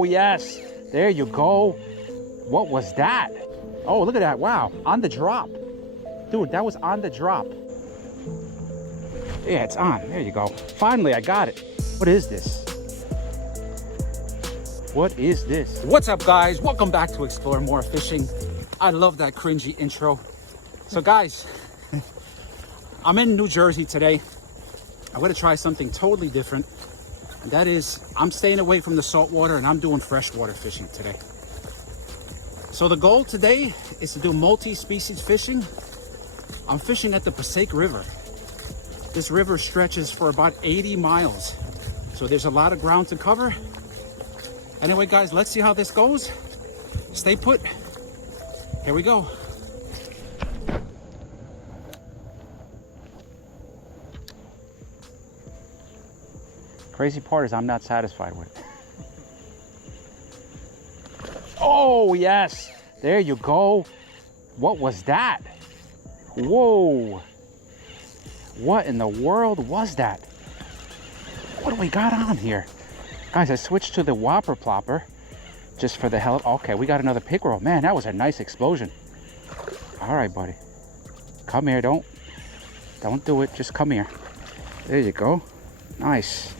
Oh, yes. There you go. What was that? Oh, look at that. Wow. On the drop. Dude, that was on the drop. Yeah, it's on. There you go. Finally, I got it. What is this? What is this? What's up, guys? Welcome back to Explore More Fishing. I love that cringy intro. So, guys, I'm in New Jersey today. I'm going to try something totally different. And that is, I'm staying away from the salt water and I'm doing freshwater fishing today. So the goal today is to do multi-species fishing. I'm fishing at the Passaic River. This river stretches for about 80 miles. So there's a lot of ground to cover. Anyway, guys, let's see how this goes. Stay put. Here we go. Crazy part is I'm not satisfied with it. Oh, yes. There you go. What was that? Whoa. What in the world was that? What do we got on here? Guys, I switched to the Whopper Plopper just for the hell of... Okay, we got another pickerel. Man, that was a nice explosion. All right, buddy. Come here. Don't do it. Just come here. There you go. Nice.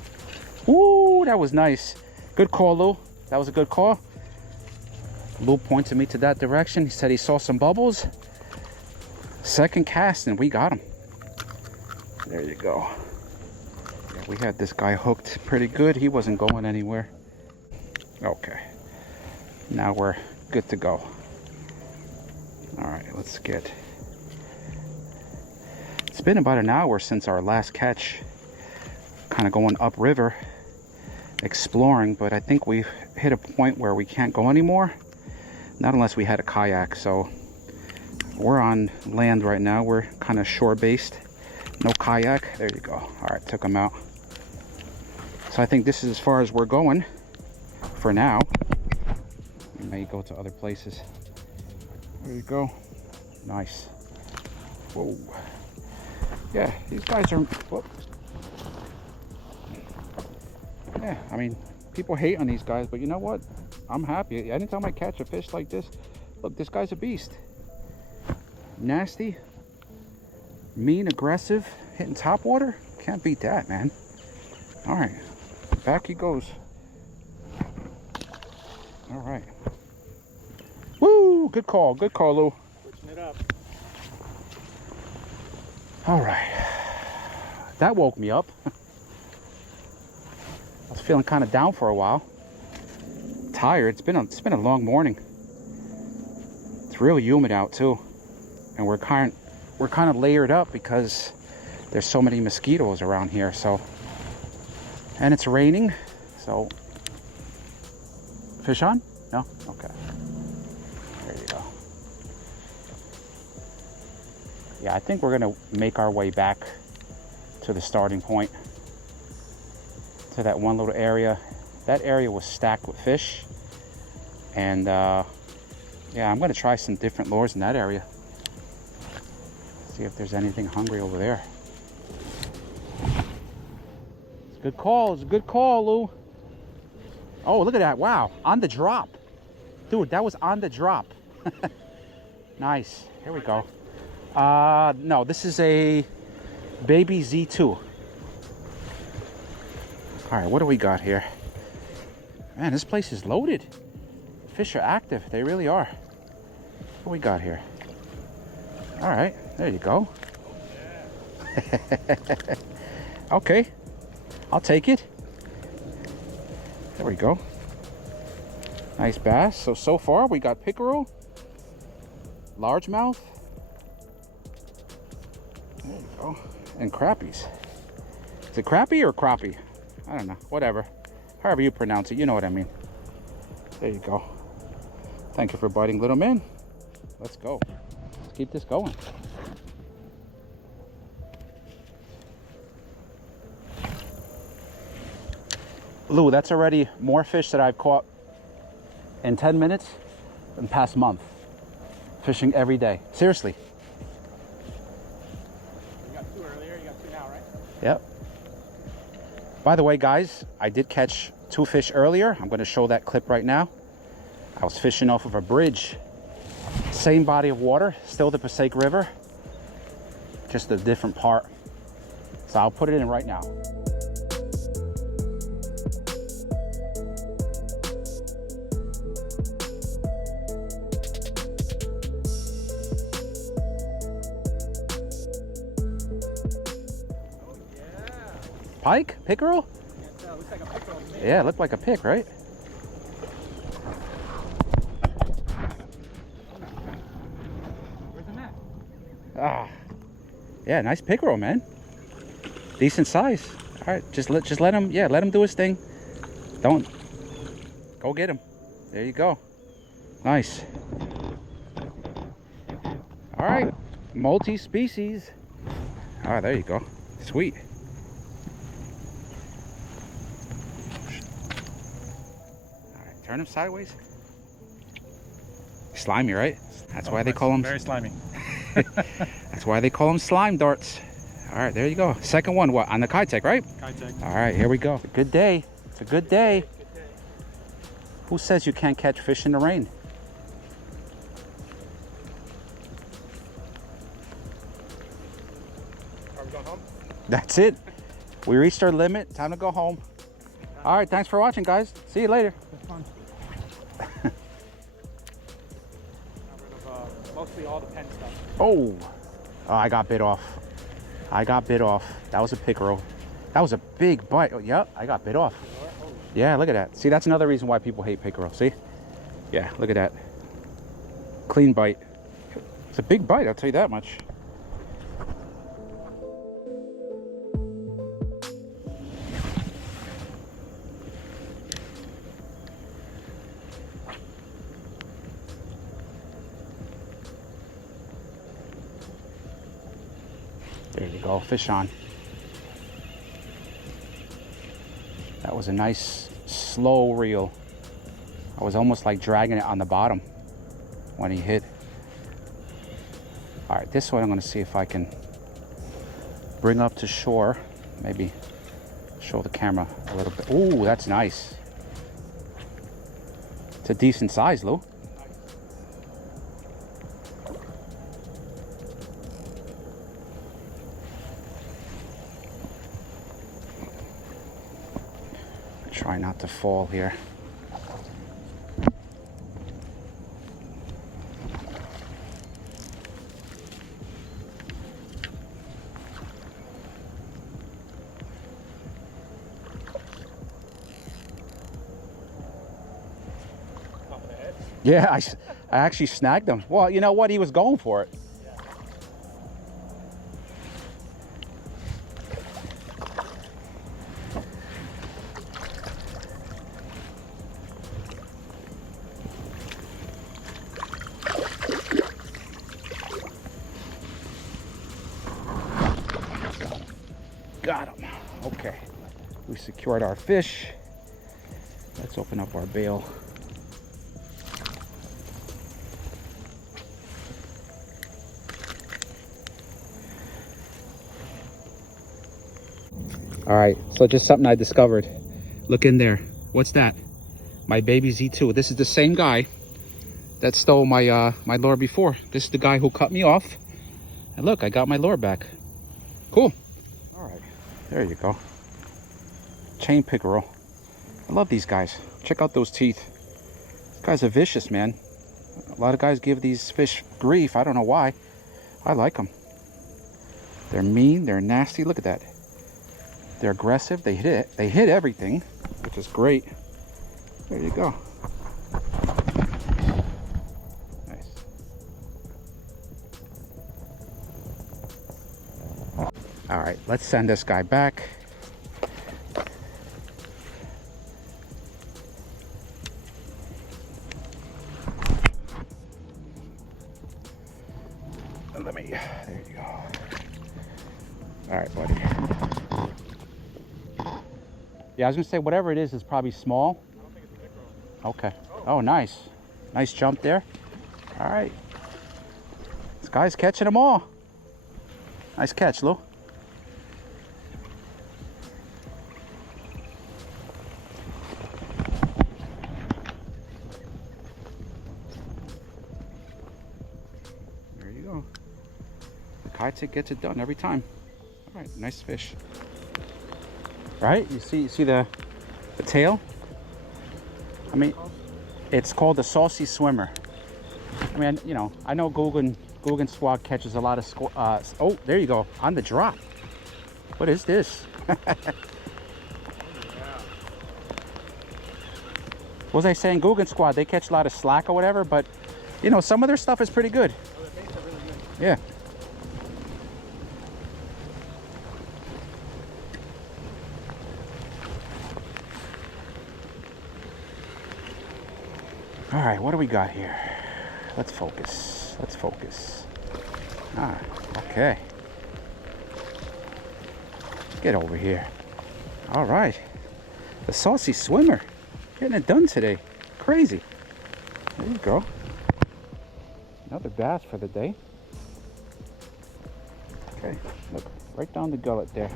Woo, that was nice. Good call, Lou. That was a good call. Lou pointed me to that direction. He said he saw some bubbles. Second cast, and we got him. There you go. Yeah, we had this guy hooked pretty good. He wasn't going anywhere. Okay. Now we're good to go. All right, let's get... It's been about an hour since our last catch. Kind of going upriver, exploring, but I think we've hit a point where we can't go anymore. Not unless we had a kayak. So we're on land right now. We're kind of shore based. No kayak. There you go. All right, took him out. So I think this is as far as we're going for now. We may go to other places. There you go. Nice. Whoa. Yeah, these guys are... Whoop. Yeah, I mean, people hate on these guys, but you know what? I'm happy. Anytime I catch a fish like this, look, this guy's a beast. Nasty, mean, aggressive, hitting top water. Can't beat that, man. All right, back he goes. All right. Woo, good call, Lou. Pushing it up. All right, that woke me up. I was feeling kind of down for a while. Tired. It's been a long morning. It's real humid out too, and we're kind of layered up because there's so many mosquitoes around here. So, and it's raining. So, fish on? No? Okay. There you go. Yeah, I think we're gonna make our way back to the starting point. To that one little area. That area was stacked with fish, and yeah, I'm going to try some different lures in that area. See if there's anything hungry over there. It's a good call. It's a good call, Lou. Oh, look at that. Wow, on the drop. Dude, that was on the drop. Nice. Here we go. No, this is a baby Z2. All right, what do we got here? Man, this place is loaded. Fish are active. They really are. What do we got here? All right, there you go. Okay, I'll take it. There we go. Nice bass. So far we got pickerel, largemouth. There you go. And crappies. Is it crappie or crappie? I don't know, whatever. However you pronounce it, you know what I mean. There you go. Thank you for biting, little man. Let's go. Let's keep this going. Lou, that's already more fish that I've caught in 10 minutes than the past month. Fishing every day. Seriously. You got two earlier, you got two now, right? Yep. By the way, guys, I did catch 2 fish earlier. I'm going to show that clip right now. I was fishing off of a bridge. Same body of water, still the Passaic River, just a different part. So I'll put it in right now. Pike? Pickerel? Looks like a pickerel. Yeah, it looked like a pick, right? Where's the net? Ah, yeah, nice pickerel, man. Decent size. All right, just let him. Yeah, let him do his thing. Don't go get him. There you go. Nice. All right, multi-species. Ah, there you go. Sweet. Turn him sideways. Slimy, right? That's why they call them. Very slimy. That's why they call them slime darts. All right, there you go. Second one, what? On the Kitech, right? Kitech. All right, here we go. Good day. It's a good day. Who says you can't catch fish in the rain? Are we going home? That's it. We reached our limit. Time to go home. All right, thanks for watching, guys. See you later. Fun. Got rid of mostly all the pen stuff. Oh, I got bit off. I got bit off. That was a pickerel. That was a big bite. Oh, yep, I got bit off. Yeah, look at that. See, that's another reason why people hate pickerel. See? Yeah, look at that. Clean bite. It's a big bite, I'll tell you that much. There you go, fish on. That was a nice slow reel. I was almost like dragging it on the bottom when he hit. All right, this one I'm gonna see if I can bring up to shore. Maybe show the camera a little bit. Ooh, that's nice. It's a decent size, Lou. Try not to fall here. Yeah, I actually snagged him. Well, you know what? He was going for it. Got him. Okay. We secured our fish. Let's open up our bail. All right, so just something I discovered. Look in there. What's that? My baby Z2. This is the same guy that stole my my lure before. This is the guy who cut me off. And look, I got my lure back. Cool. All right, there you go. Chain pickerel. I love these guys. Check out those teeth. These guys are vicious, man. A lot of guys give these fish grief. I don't know why. I like them. They're mean. They're nasty. Look at that. They're aggressive. They hit it. They hit everything, which is great. There you go. Nice. All right, let's send this guy back. Let me, there you go. All right, buddy. Yeah, I was gonna say whatever it is probably small. I don't think it's a pickerel. Okay. Oh, nice. Nice jump there. All right. This guy's catching them all. Nice catch, Lou. Kitech gets it done every time. All right, nice fish. Right? You see the tail? I mean, it's called the saucy swimmer. I mean, you know, I know Guggen Squad catches a lot of oh, there you go, on the drop. What is this? What was I saying? Guggen Squad, they catch a lot of slack or whatever, but you know, some of their stuff is pretty good. Oh, the baits are really good. Yeah. All right, what do we got here? Let's focus. Let's focus. Ah, okay. Get over here. All right. The saucy swimmer. Getting it done today. Crazy. There you go. Another bass for the day. Okay, look, right down the gullet there.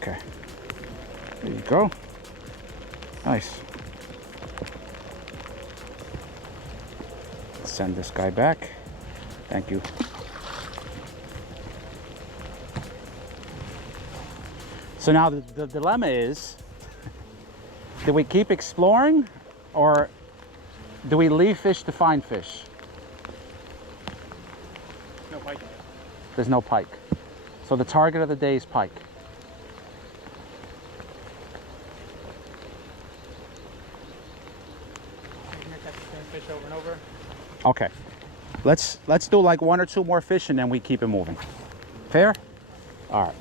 Okay, there you go. Nice. Let's send this guy back. Thank you. So now the dilemma is, do we keep exploring or do we leave fish to find fish? No pike. There's no pike. So the target of the day is pike. You can catch the same fish over and over. Okay. Let's do like 1 or 2 more fish and then we keep it moving. Fair? All right.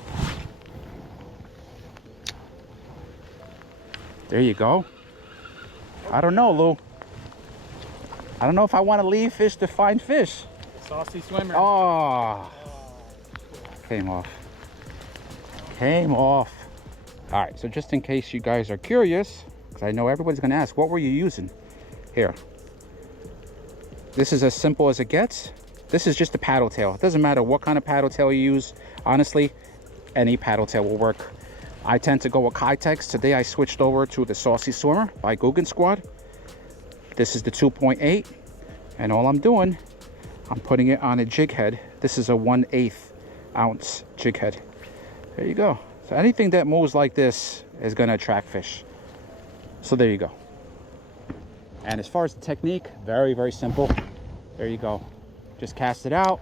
There you go. I don't know, Lou. I don't know if I want to leave fish to find fish. Saucy swimmer. Oh. Came off. Came off. All right, so just in case you guys are curious, because I know everybody's going to ask, what were you using? Here. This is as simple as it gets. This is just a paddle tail. It doesn't matter what kind of paddle tail you use. Honestly, any paddle tail will work. I tend to go with Kitech. Today I switched over to the Saucy Swimmer by Guggen Squad. This is the 2.8, and all I'm doing, I'm putting it on a jig head. This is a 1/8 ounce jig head. There you go. So anything that moves like this is gonna attract fish. So there you go. And as far as the technique, very, very simple. There you go. Just cast it out.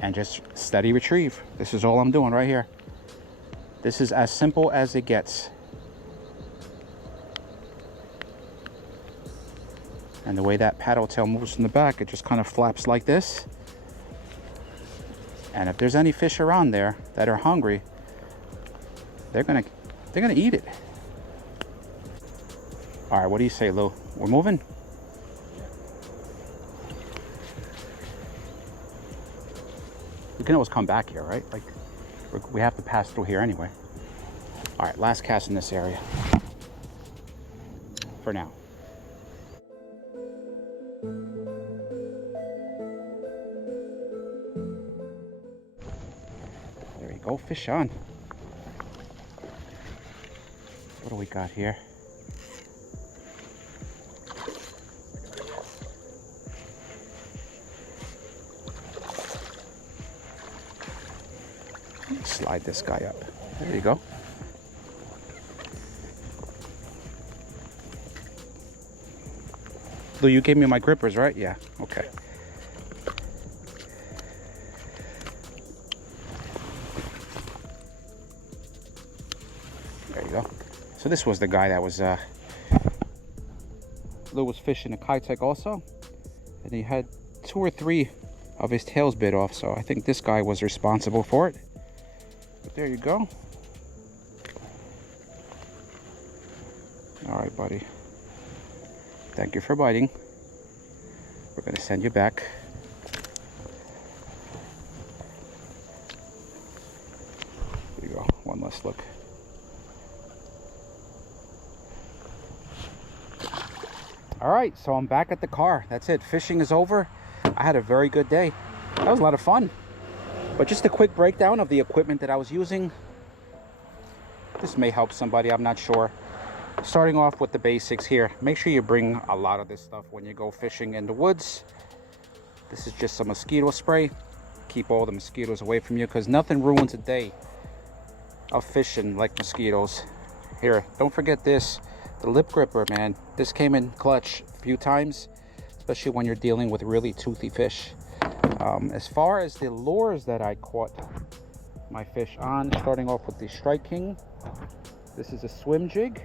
And just steady retrieve. This is all I'm doing right here. This is as simple as it gets. And the way that paddle tail moves in the back, it just kind of flaps like this. And if there's any fish around there that are hungry, they're gonna eat it. All right, what do you say, Lou? We're moving? We can always come back here, right? Like, we have to pass through here anyway. All right, last cast in this area. For now. There you go, fish on. What do we got here? Slide this guy up. There you go. Lou, you gave me my grippers, right? Yeah, okay. There you go. So this was the guy that was, Lou was fishing a Kitech also. And he had 2 or 3 of his tails bit off, so I think this guy was responsible for it. But there you go. All right, buddy. Thank you for biting. We're gonna send you back. There you go, one last look. All right, so I'm back at the car. That's it, fishing is over. I had a very good day. That was a lot of fun. But just a quick breakdown of the equipment that I was using. This may help somebody, I'm not sure. Starting off with the basics here. Make sure you bring a lot of this stuff when you go fishing in the woods. This is just some mosquito spray. Keep all the mosquitoes away from you, because nothing ruins a day of fishing like mosquitoes. Here, don't forget this, the lip gripper, man. This came in clutch a few times, especially when you're dealing with really toothy fish. As far as the lures that I caught my fish on, starting off with the Strike King. This is a swim jig.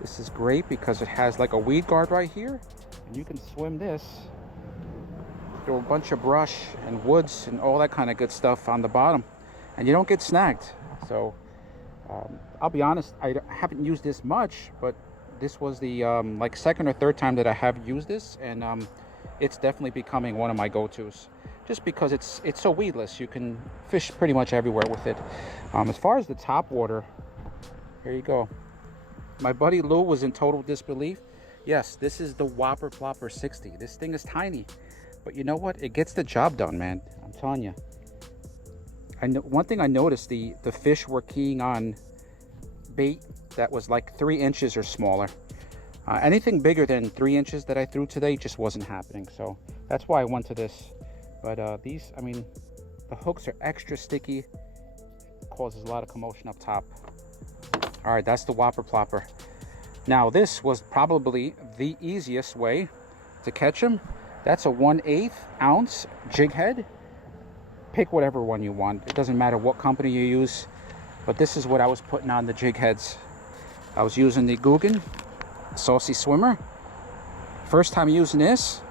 This is great because it has like a weed guard right here, and you can swim this through a bunch of brush and woods and all that kind of good stuff on the bottom, and you don't get snagged. So I'll be honest, I haven't used this much, but this was the like second or third time that I have used this, and it's definitely becoming one of my go-tos, just because it's so weedless. You can fish pretty much everywhere with it. As far as the Topwater, here you go. My buddy Lou was in total disbelief. Yes, this is the Whopper Plopper 60. This thing is tiny, but you know what? It gets the job done, man. I'm telling you. I know one thing I noticed, the fish were keying on bait that was like 3 inches or smaller. Anything bigger than 3 inches that I threw today just wasn't happening. So that's why I went to this. But these, I mean, the hooks are extra sticky. Causes a lot of commotion up top. All right, that's the Whopper Plopper. Now this was probably the easiest way to catch them. That's a 1/8 ounce jig head. Pick whatever one you want. It doesn't matter what company you use, but this is what I was putting on the jig heads. I was using the Guggen Saucy Swimmer. First time using this,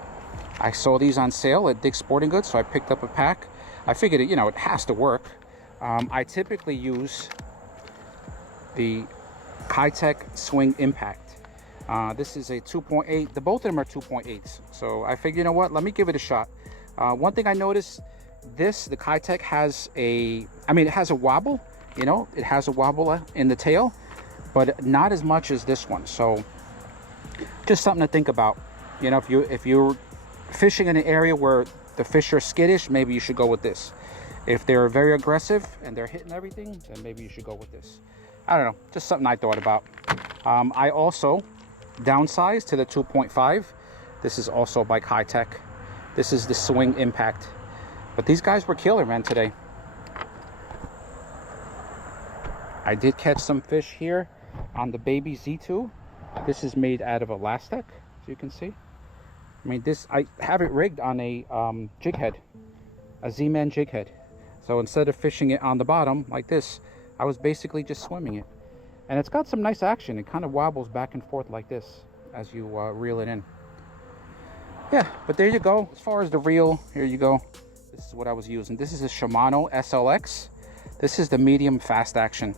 I saw these on sale at Dick's Sporting Goods, so I picked up a pack. I figured, you know, it has to work. I typically use the Kitech Swing Impact. This is a 2.8. Both of them are 2.8s. So I figured, you know what, let me give it a shot. One thing I noticed, the Kitech has it has a wobble, you know, it has a wobble in the tail, but not as much as this one. So just something to think about. You know, if you're fishing in an area where the fish are skittish, maybe you should go with this. If they're very aggressive and they're hitting everything, then maybe you should go with this. I don't know, just something I thought about. I also downsized to the 2.5. This is also by Kitech. This is the Swing Impact. But these guys were killer, man, today. I did catch some fish here on the baby Z2. This is made out of elastic, as you can see. I mean, I have it rigged on a jig head, a Z-Man jig head. So instead of fishing it on the bottom like this, I was basically just swimming it. And it's got some nice action. It kind of wobbles back and forth like this as you reel it in. Yeah, but there you go. As far as the reel, here you go. This is what I was using. This is a Shimano SLX. This is the medium fast action.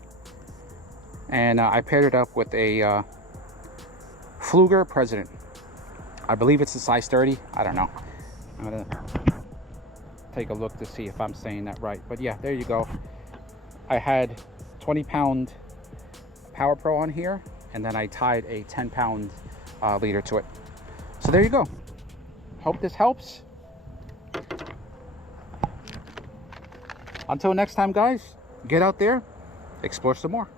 And I paired it up with a Pfluger President. I believe it's a size 30. I don't know. I'm gonna take a look to see if I'm saying that right. But yeah, there you go. I had 20-pound Power Pro on here, and then I tied a 10-pound leader to it. So there you go. Hope this helps. Until next time, guys, get out there, explore some more.